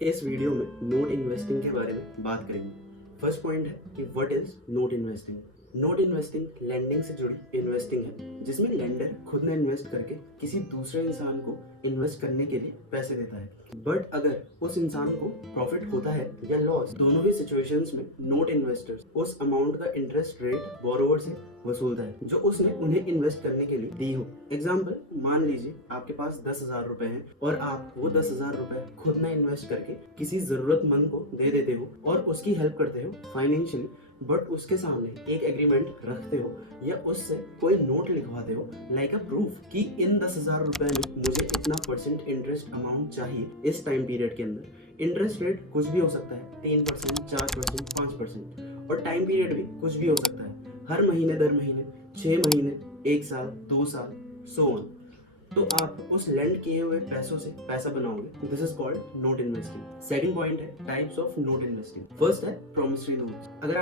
इस वीडियो में note investing के बारे में बात करेंगे। फर्स्ट पॉइंट है कि what is note investing. Note investing lending से जुड़ी इन्वेस्टिंग है, जिसमें लैंडर खुद ने इन्वेस्ट करके किसी दूसरे इंसान को इन्वेस्ट करने के लिए पैसे देता है। बट अगर उस इंसान को प्रॉफिट होता है या लॉस, दोनों ही सिचुएशंस में नोट इन्वेस्टर्स उस अमाउंट का इंटरेस्ट रेट बोरोवर से वसूलता है जो उसने उन्हें इन्वेस्ट करने के लिए दी हो। एग्जाम्पल, मान लीजिए आपके पास 10,000 रुपए हैं और आप वो 10,000 रुपए खुद ने इन्वेस्ट करके किसी जरूरतमंद को दे देते हो और उसकी हेल्प करते हो फाइनेंशियली, बट उसके सामने एक एग्रीमेंट रखते हो या उससे कोई नोट लिखवाते हो लाइक अ प्रूफ कि इन 10,000 रुपए में मुझे इतना % इंटरेस्ट अमाउंट चाहिए इस टाइम पीरियड के अंदर। इंटरेस्ट रेट कुछ भी हो सकता है, 3%, 4%, 5%, और टाइम पीरियड भी कुछ भी हो सकता है, हर महीने, दर महीने, 6 महीने, 1 साल, 2 साल, सो ऑन। तो आप उस लेंड किए हुए पैसों से पैसा बनाओगे। This is called note investing. Second point है types of note investing. First है प्रॉमिसरी नोट्स। अगर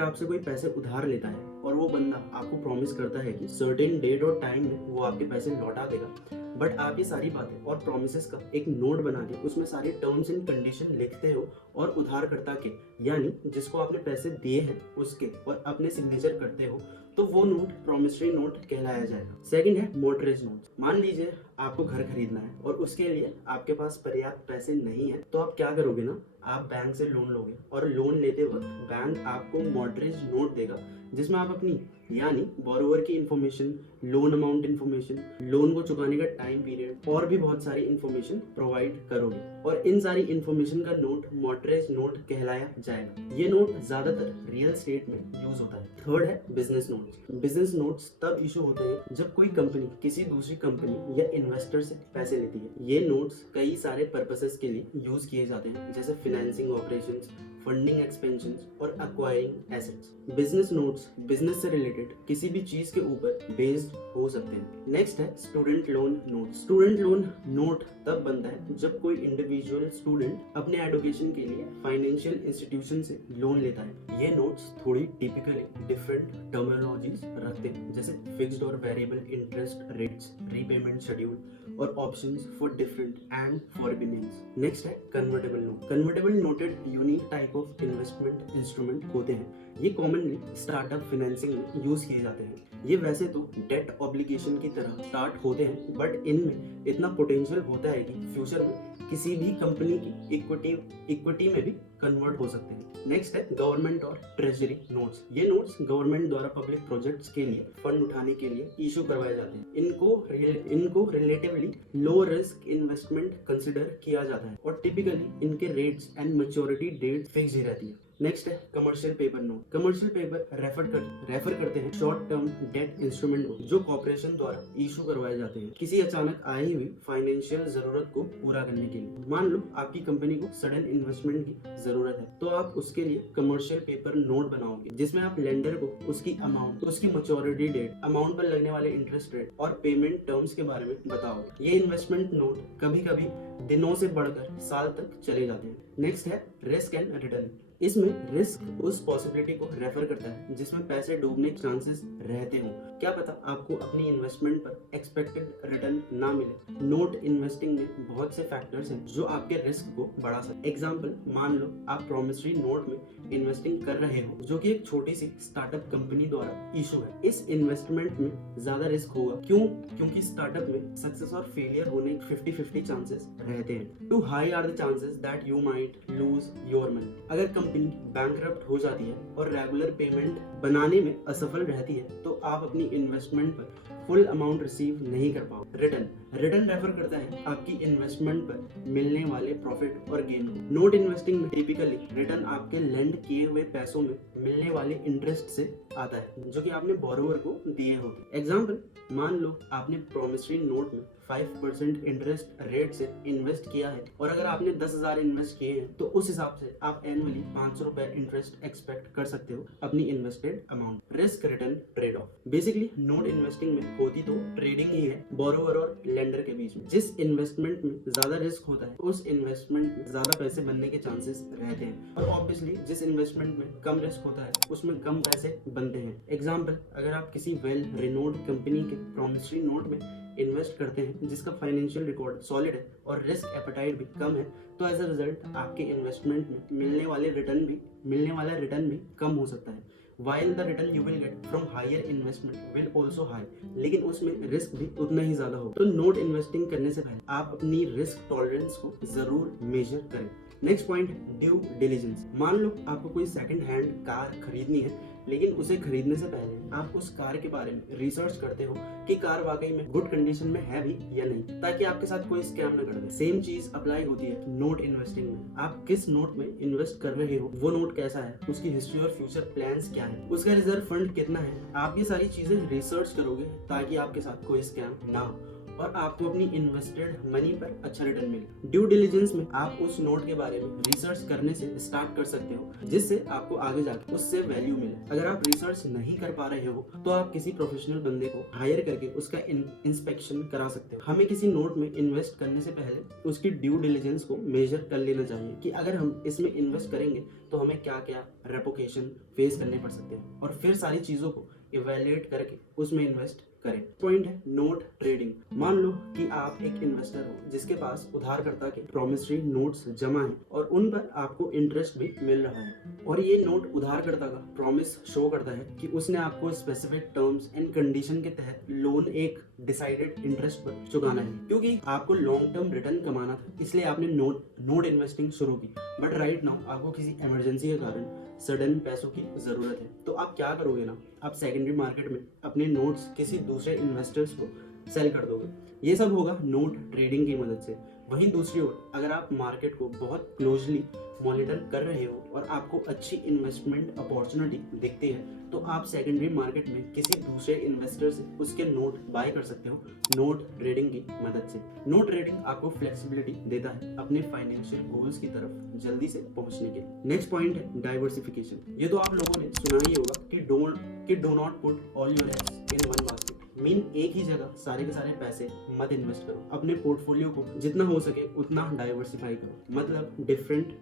आपसे कोई पैसे उधार लेता है और वो बंदा आपको प्रॉमिस करता है कि सर्टेन डेट और टाइम में वो आपके पैसे लौटा देगा, बट आप ये सारी बातें और प्रोमिसेस का एक नोट बना के उसमें सारे टर्म्स एंड कंडीशन लिखते हो और उधारकर्ता के, यानी जिसको आपने पैसे दिए हैं उसके, और अपने सिग्नेचर करते हो, तो वो नोट प्रॉमिसरी नोट कहलाया जाएगा। सेकंड है मॉर्टगेज नोट। मान लीजिए आपको घर खरीदना है और उसके लिए आपके पास पर्याप्त पैसे नहीं है, तो आप क्या करोगे ना, आप बैंक से लोन लोगे और लोन लेते वक्त बैंक आपको मॉर्टगेज नोट देगा जिसमें आप अपनी, यानी बोरोवर की information, loan amount information, loan को चुकाने का टाइम पीरियड और भी बहुत सारी इंफॉर्मेशन प्रोवाइड करोगे, और इन सारी इंफॉर्मेशन का नोट मॉर्टगेज नोट कहलाया जाएगा। ये नोट ज्यादातर रियल स्टेट में यूज होता है। थर्ड है बिजनेस नोट्स। बिजनेस नोट्स तब इशू होते हैं जब कोई कंपनी किसी दूसरी कंपनी या इन्वेस्टर से पैसे लेती है। ये नोट्स कई सारे पर्पसेस के लिए यूज किए जाते हैं, जैसे फाइनेंसिंग ऑपरेशंस, फंडिंग एक्सपेंशन और acquiring assets. Business notes business से रिलेटेड किसी भी चीज के ऊपर बेस्ड हो सकते हैं। नेक्स्ट है student loan note. Student loan note तब बनता है जब कोई इंडिविजुअल स्टूडेंट अपने एजुकेशन के लिए फाइनेंशियल इंस्टीट्यूशन से लोन लेता है। ये नोट्स थोड़ी टिपिकली डिफरेंट टर्मिनोलॉजीज रखते हैं, जैसे फिक्स्ड और variable interest rates, repayment schedule और options for different and forbearance. Next है convertible note. Convertible noted unique type of investment instrument होते हैं। ये कॉमनली स्टार्टअप फाइनेंसिंग में यूज किए जाते हैं। ये वैसे तो डेट ऑब्लिगेशन की तरह स्टार्ट होते हैं, बट इनमें इतना पोटेंशियल होता है कि फ्यूचर में किसी भी कंपनी की इक्विटी में भी कन्वर्ट हो सकते हैं। नेक्स्ट है गवर्नमेंट और ट्रेजरी नोट्स। ये नोट्स गवर्नमेंट द्वारा पब्लिक प्रोजेक्ट्स के लिए फंड उठाने के लिए इशू करवाए जाते हैं। इनको relatively low risk investment consider किया जाता है और टिपिकली इनके rates and maturity date fix ही रहती है। नेक्स्ट है commercial paper note. Commercial paper refer करते हैं शॉर्ट टर्म डेट इंस्ट्रूमेंट को जो कॉर्पोरेशन द्वारा इशू करवाए जाते हैं किसी अचानक आई हुई फाइनेंशियल जरूरत को पूरा करने के लिए। मान लो आपकी कंपनी को सडन इन्वेस्टमेंट की जरूरत है, तो आप उसके लिए कमर्शियल पेपर नोट बनाओगे जिसमें आप लेंडर को उसकी अमाउंट, उसकी मैच्योरिटी डेट, अमाउंट पर लगने वाले इंटरेस्ट रेट और पेमेंट टर्म्स के बारे में बताओगे। ये इन्वेस्टमेंट नोट कभी कभी दिनों से बढ़कर साल तक चले जाते हैं। नेक्स्ट है रिस्क एंड रिटर्न। इसमें रिस्क उस पॉसिबिलिटी को रेफर करता है जिसमें पैसे डूबने के चांसेस रहते हो। क्या पता आपको अपनी इन्वेस्टमेंट पर एक्सपेक्टेड रिटर्न ना मिले। नोट इन्वेस्टिंग में बहुत से फैक्टर्स हैं जो आपके रिस्क को बढ़ा सकते। एग्जांपल, मान लो आप प्रॉमिसरी नोट में इन्वेस्टिंग कर रहे हो जो कि एक छोटी सी स्टार्टअप कंपनी द्वारा इशू है। इस इन्वेस्टमेंट में ज्यादा रिस्क होगा। क्योंकि स्टार्टअप में सक्सेस और फेलियर होने के 50-50 चांसेस रहते हैं। Too high are the chances that you might lose your money. अगर कंपनी बैंकरप्ट हो जाती है और रेगुलर पेमेंट बनाने में असफल रहती है, तो आप अपनी इन्वेस्टमेंट पर फुल अमाउंट रिसीव नहीं कर पाओ। रिटर्न रेफर करता है आपकी इन्वेस्टमेंट पर मिलने वाले प्रॉफिट और गेन को। नोट इन्वेस्टिंग में टिपिकली रिटर्न आपके लेंड किए हुए पैसों में मिलने वाले इंटरेस्ट से आता है जो कि आपने बोरोवर को दिए होंगे। एग्जाम्पल, मान लो आपने प्रॉमिसरी नोट में 5% इंटरेस्ट रेट से इन्वेस्ट किया है और अगर आपने 10,000 इन्वेस्ट किए हैं, तो उस हिसाब से आप एनुअली 500 रुपए इंटरेस्ट एक्सपेक्ट कर सकते हो अपनी invested amount. Risk return trade off. Basically note investing में होती तो ट्रेडिंग ही है बोरोवर और लेंडर के बीच में। जिस इन्वेस्टमेंट में ज्यादा रिस्क होता है उस इन्वेस्टमेंट में ज्यादा पैसे बनने के चांसेस रहते हैं, और ऑब्वियसली जिस इन्वेस्टमेंट में कम रिस्क होता है उसमें कम पैसे बनते हैं। एग्जाम्पल, अगर आप किसी वेल रिनोड कंपनी के प्रॉमिसरी नोट में इन्वेस्ट करते हैं जिसका फाइनेंशियल रिकॉर्ड सॉलिड है और रिस्क एपेटाइट भी कम है, तो एज अ रिजल्ट आपके इन्वेस्टमेंट में मिलने वाला रिटर्न भी कम हो सकता है। While the return you will get from higher investment will also high, लेकिन उसमें रिस्क भी उतना ही ज्यादा हो। तो नोट इन्वेस्टिंग करने से पहले आप अपनी रिस्क टॉलरेंस को जरूर मेजर करें। Next point, due diligence. मान लो आपको कोई सेकंड हैंड कार खरीदनी है, लेकिन उसे खरीदने से पहले आप उस कार के बारे में रिसर्च करते हो कि कार वाकई में गुड कंडीशन में है भी या नहीं, ताकि आपके साथ कोई स्कैम न कर दे। सेम चीज अप्लाई होती है नोट इन्वेस्टिंग में। आप किस नोट में इन्वेस्ट कर रहे हो, वो नोट कैसा है, उसकी हिस्ट्री और फ्यूचर प्लान्स क्या है, उसका रिजर्व फंड कितना है, आप ये सारी चीजें रिसर्च करोगे ताकि आपके साथ कोई स्कैम ना हो और आपको अपनी इन्वेस्टेड मनी पर अच्छा रिटर्न मिले। ड्यू डिलिजेंस में आप उस नोट के बारे में रिसर्च करने से स्टार्ट कर सकते हो, जिससे आपको आगे जाकर उससे वैल्यू मिले। अगर आप रिसर्च नहीं कर पा रहे हो तो आप किसी प्रोफेशनल बंदे को हायर करके उसका इंस्पेक्शन करा सकते हो। हमें किसी नोट में इन्वेस्ट करने से पहले उसकी ड्यू डिलिजेंस को मेजर कर लेना चाहिए कि अगर हम इसमें इन्वेस्ट करेंगे तो हमें क्या क्या रेपुटेशन फेस करने पड़ सकते हैं, और फिर सारी चीजों को इवैल्यूएट करके उसमें इन्वेस्ट करें। पॉइंट है नोट ट्रेडिंग। मान लो कि आप एक इन्वेस्टर हो जिसके पास उधारकर्ता के प्रॉमिसरी नोट्स जमा हैं और उन पर आपको इंटरेस्ट भी मिल रहा है, और ये नोट उधारकर्ता का प्रॉमिस शो करता है कि उसने आपको स्पेसिफिक टर्म्स एंड कंडीशन के तहत लोन एक डिसाइडेड इंटरेस्ट पर चुकाना है। क्योंकि आपको लॉन्ग टर्म रिटर्न कमाना था, इसलिए आपने नोट इन्वेस्टिंग शुरू की। बट राइट नाउ आपको किसी इमरजेंसी के कारण सडन पैसों की जरूरत है, तो आप क्या करोगे ना, आप सेकेंडरी मार्केट में अपने नोट्स किसी दूसरे इन्वेस्टर्स को सेल कर दोगे। ये सब होगा नोट ट्रेडिंग की मदद से। वहीं दूसरी ओर अगर आप मार्केट को बहुत क्लोजली मॉनिटर कर रहे हो और आपको अच्छी इन्वेस्टमेंट अपॉर्चुनिटी दिखती है, तो आप सेकेंडरी मार्केट में किसी दूसरे इन्वेस्टर से उसके नोट बाय कर सकते हो नोट ट्रेडिंग की मदद से। नोट ट्रेडिंग आपको फ्लेक्सिबिलिटी देता है अपने फाइनेंशियल गोल्स की तरफ जल्दी से पहुंचने के लिए। नेक्स्ट पॉइंट है डाइवर्सिफिकेशन। ये तो आप लोगों ने सुना ही होगा कि do not put all your eggs in one basket. Mean एक ही जगह सारे के सारे पैसे मत इन्वेस्ट करो। अपने पोर्टफोलियो को जितना हो सके उतना डाइवर्सिफाई करो, मतलब डिफरेंट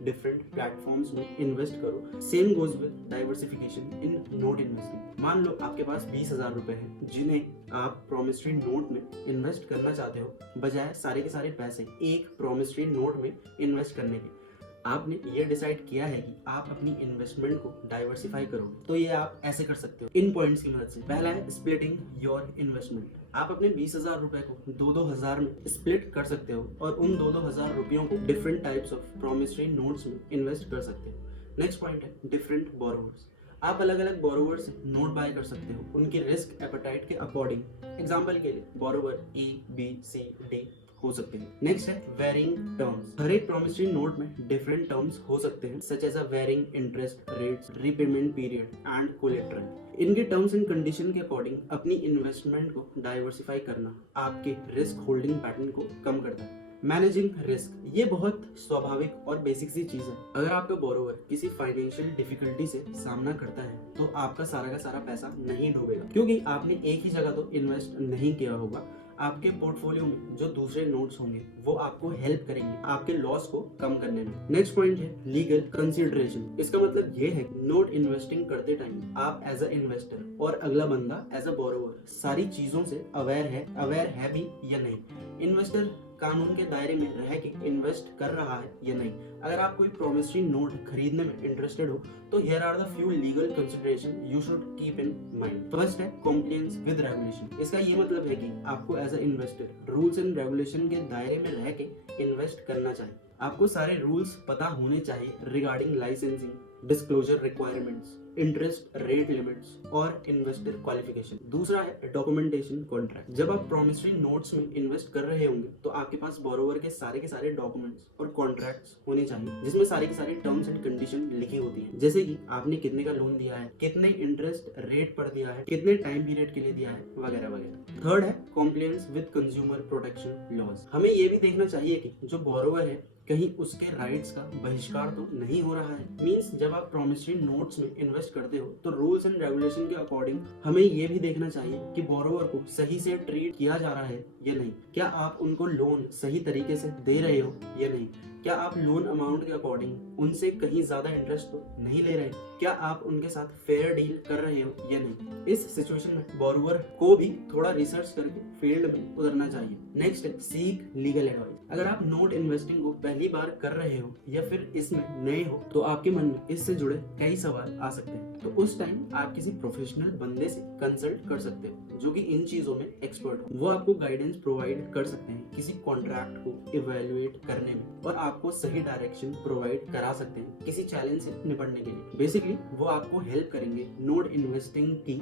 प्लेटफॉर्म्स में इन्वेस्ट करो। Same goes with diversification in note investing. मान लो आपके पास 20,000 रुपए हैं जिन्हें आप प्रॉमिसरी नोट में इन्वेस्ट करना चाहते हो, बजाय सारे के सारे पैसे एक प्रॉमिसरी नोट में इन्वेस्ट करने के। आपने ये डिसाइड किया है कि आप अपनी इन्वेस्टमेंट को डाइवर्सिफाई करोगे, तो ये आप ऐसे कर सकते हो इन पॉइंट्स की मदद से। पहला है स्प्लिटिंग योर इन्वेस्टमेंट। आप अपने 20,000 रुपए को 2-2 में स्प्लिट कर सकते हो और उन 2-2 रुपयों को different types of promissory notes में इन्वेस्ट कर सकते हो। नेक्स्ट पॉइंट है डिफरेंट बोरोवर्स। आप अलग अलग बोरोवर से नोट बाय कर सकते हो उनकी रिस्क एपेटाइट के अकॉर्डिंग। एग्जाम्पल के लिए borrower A, B, C, D हो सकते हैं। नेक्स्ट है वेरिंग टर्म्स। हर एक प्रॉमिसरी नोट में डिफरेंट टर्म्स हो सकते हैं, such as a varying interest rates, repayment period and collateral. इनके टर्म्स एंड कंडीशन के अकॉर्डिंग अपनी इन्वेस्टमेंट को डाइवर्सिफाई करना आपके रिस्क होल्डिंग पैटर्न को कम करता है। मैनेजिंग रिस्क, ये बहुत स्वाभाविक और बेसिक सी चीज है। अगर आपका बोरोवर किसी फाइनेंशियल डिफिकल्टी से सामना करता है तो आपका सारा का सारा पैसा नहीं डूबेगा, क्योंकि आपने एक ही जगह तो इन्वेस्ट नहीं किया होगा। आपके पोर्टफोलियो में जो दूसरे नोट्स होंगे वो आपको हेल्प करेंगे आपके लॉस को कम करने में। नेक्स्ट पॉइंट है लीगल कंसिडरेशन। इसका मतलब ये है कि नोट इन्वेस्टिंग करते टाइम आप एज अ इन्वेस्टर और अगला बंदा एज अ बोरोवर सारी चीजों से अवेयर है भी या नहीं। इन्वेस्टर कानून के दायरे में रह के इन्वेस्ट कर रहा है या नहीं। अगर आप कोई प्रॉमिसरी नोट खरीदने में इंटरेस्टेड हो तो here are the few legal consideration you should keep in mind. First है कॉम्प्लायंस विद रेगुलेशन। इसका ये मतलब है कि आपको as a investor rules and regulation के दायरे में रह के इन्वेस्ट करना चाहिए। आपको सारे रूल्स पता होने चाहिए regarding licensing, disclosure requirements, interest rate limits और इन्वेस्टर क्वालिफिकेशन। दूसरा है डॉक्यूमेंटेशन कॉन्ट्रैक्ट। जब आप प्रॉमिसरी नोट्स में इन्वेस्ट कर रहे होंगे तो आपके पास बोरोवर के सारे डॉक्यूमेंट्स और कॉन्ट्रैक्ट्स होने चाहिए, जिसमें सारे के सारे टर्म्स एंड कंडीशन लिखी होती है, जैसे कि आपने कितने का लोन दिया है, कितने इंटरेस्ट रेट पर दिया है, कितने टाइम पीरियड के लिए दिया है, वगैरह वगैरह। थर्ड है compliance with consumer protection laws. हमें ये भी देखना चाहिए कि जो बोरोवर है कहीं उसके राइट्स का बहिष्कार तो नहीं हो रहा है। मींस जब आप प्रॉमिसरी नोट्स में इन्वेस्ट करते हो तो रूल्स एंड रेगुलेशन के अकॉर्डिंग हमें ये भी देखना चाहिए कि बोरोवर को सही से ट्रीट किया जा रहा है या नहीं। क्या आप उनको लोन सही तरीके से दे रहे हो या नहीं। क्या आप लोन अमाउंट के अकॉर्डिंग उनसे कहीं ज्यादा इंटरेस्ट तो नहीं ले रहे। क्या आप उनके साथ फेयर डील कर रहे हो या नहीं। इस सिचुएशन में बोरोवर को भी थोड़ा रिसर्च करके फील्ड में उतरना चाहिए। नेक्स्ट है सीक लीगल एडवाइस। अगर आप नोट इन्वेस्टिंग को पहली बार कर रहे हो या फिर इसमें नए हो तो आपके मन में इससे जुड़े कई सवाल आ सकते हैं। तो उस टाइम आप किसी प्रोफेशनल बंदे से कंसल्ट कर सकते हो जो कि इन चीजों में एक्सपर्ट हो। वो आपको गाइडेंस प्रोवाइड कर सकते हैं किसी कॉन्ट्रैक्ट को इवेल्युएट करने में और आपको सही डायरेक्शन प्रोवाइड करा सकते हैं किसी चैलेंज से निपटने के लिए। बेसिकली वो आपको हेल्प करेंगे नोट इन्वेस्टिंग की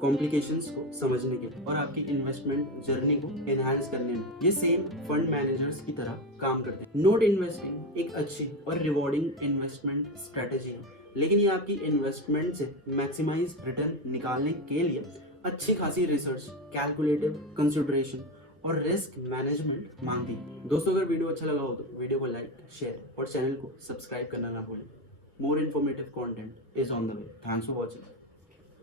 कॉम्प्लिकेशंस को समझने के लिए और आपकी इन्वेस्टमेंट जर्नी को एनहांस करने में ये सेम फंड मैनेजर्स की तरह काम करते हैं। नोट इन्वेस्टिंग एक अच्छी और रिवॉर्डिंग इन्वेस्टमेंट स्ट्रेटेजी है, लेकिन ये आपकी इन्वेस्टमेंट से मैक्सिमाइज रिटर्न निकालने के लिए अच्छी खासी रिसर्च, कैलकुलेटिव कंसिडरेशन और रिस्क मैनेजमेंट मांगती है। दोस्तों अगर वीडियो अच्छा लगा हो तो वीडियो को लाइक, शेयर और चैनल को सब्सक्राइब करना ना भूलें। More informative content is on the way. Thanks for watching.